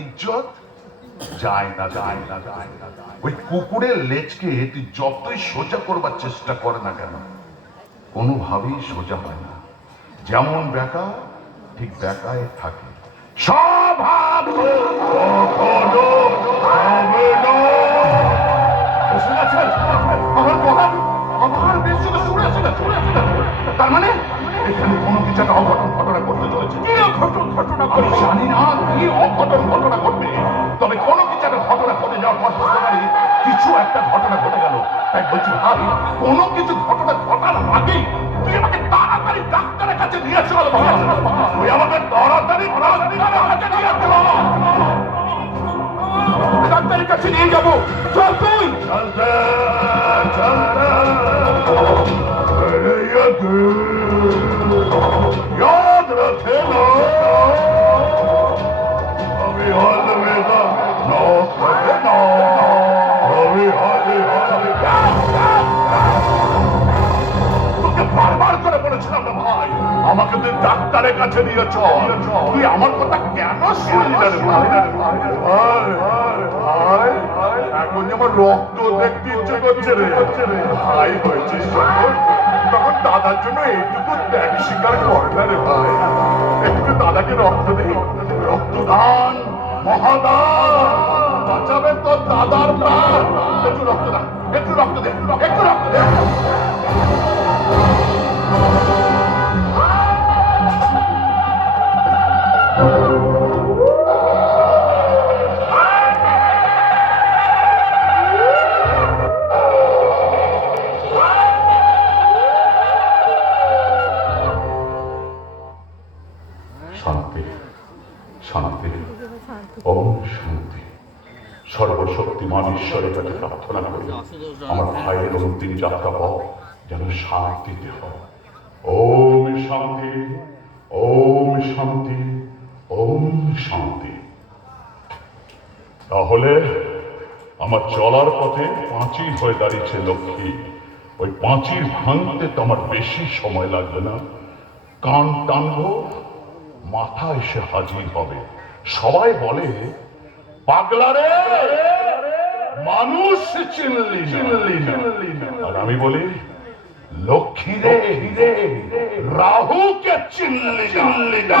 ইজ্জত যায় না। ওই কুকুরের লেজকে তুই যতই সোজা করবার চেষ্টা কর না কেন, কোনোভাবেই সোজা হয় না। যেমন বেকা ঠিক বেকায় থাকে। স্বভাব কখনো হবে না। আমার বেশ শুনে তার মানে এখানে কোনো কিছু একটা অঘটন ঘটনা করতে চলেছে। কি অঘটন ঘটনা করি জানি না, কি অঘটন ঘটনা ঘটবে, তবে কোনো কিছু একটা ঘটনা ঘটে যাওয়ার পর বুঝতে পারি কিছু একটা ঘটনা ঘটে গেল। তাই বলছি ভাই, কোনো কিছু ঘটনা ঘটার আগেই তুই আমাকে তাড়াতাড়ি ডাক্তারের কাছে নিয়ে চল। তুই আমাকে তাড়াতাড়ি ডাক্তারের কাছে নিয়ে চল। ডাক্তারের কাছে নিয়ে যাবো, চল তুই। চলতে याद रखेना अभी अलविदा ना कहना अभी তোকে বারবার করে বলেছিলাম না ভাই, আমাকে তুই ডাক্তারের কাছে নিয়ে চল। তুই আমার কথা কেন শুনলি না রে ভাই? এখন যেমন রক্ত দেখতে ইচ্ছে করছে রে ভাই। হয়েছিস তখন দাদার জন্য এইটুকু ত্যাগ স্বীকার করে না রে ভাই। একটু দাদাকে রক্ত দে। রক্তদান মহাদান, বাঁচাবেন তোর দাদার প্রাণ। একটু রক্ত দে, একটু রক্ত দে, একটু রক্ত দে। সর্বশক্তিমান ঈশ্বরের কাছে প্রার্থনা করি আমার ভাইয়ের অন্তিম যাত্রা পথ যেন শান্তিতে হয়। ওম শান্তি, ওম শান্তি, ওম শান্তি। তাহলে আমার চলার পথে পাঁচিল হয়ে দাঁড়িয়েছে লক্ষ্মী। ওই পাঁচিল ভাঙতে তো আমার বেশি সময় লাগবে না। কান টানবো, মাথা এসে হাজির হবে। সবাই বলে পাগলা রে, মানুষ চিনলি না। আর আমি বলি লক্ষ্মী রে, রাহুকে চিনলি না।